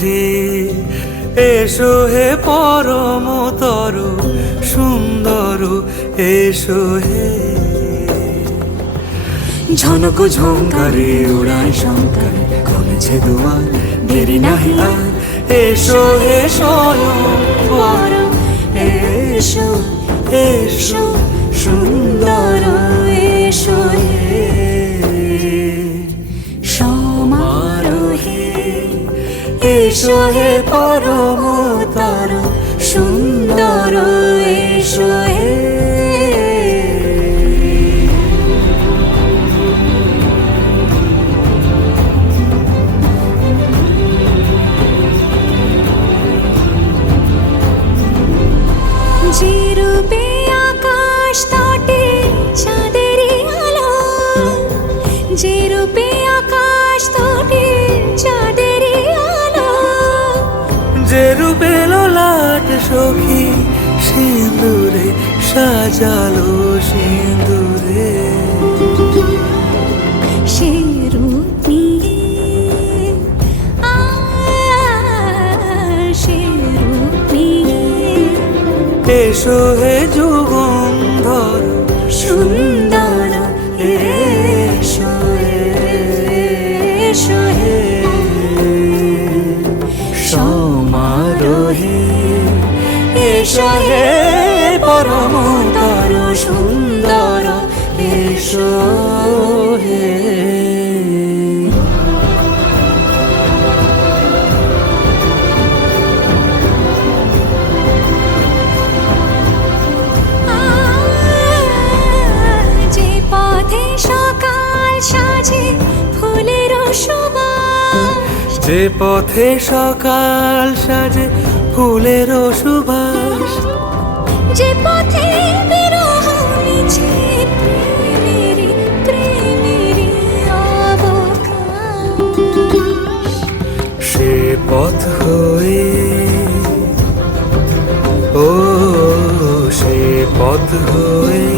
হে, এসো হে পরমতর সুন্দর, এসো হে। ঝনক ঝঙ্কারে উড়ায় শঙ্কার, খুলেছে দুয়ার, দেরি নাহি আর। এসো হে স্বয়ংবর, এসো এসো সুন্দর, এসো হে সমারোহে। এসো হে পরমতর সুন্দর, এসো হে। যে রূপে আকাশ তটে চাঁদেরই আলো, যে রূপে আকাশ তটে চাঁদেরই আলো, যে রূপে ললাট সখী সিঁদুরে সাজালো সিঁদুরে। সে রূপ নিয়ে, সে রূপ নিয়ে। এসো হে যুগন্ধর সুন্দর, এসো এসো হে সমারোহে। এসো হে পরমতর সুন্দর, এসো হে। যে পথে সকাল সাজে ফুলের সুবাস, যে পথে সকাল সাজে ফুলের সুবাস, যে পথে বিরহ মিছে প্রেমেরই প্রেমেরই অবকাশ। সে পথ হয়ে, ও সে পথ হয়ে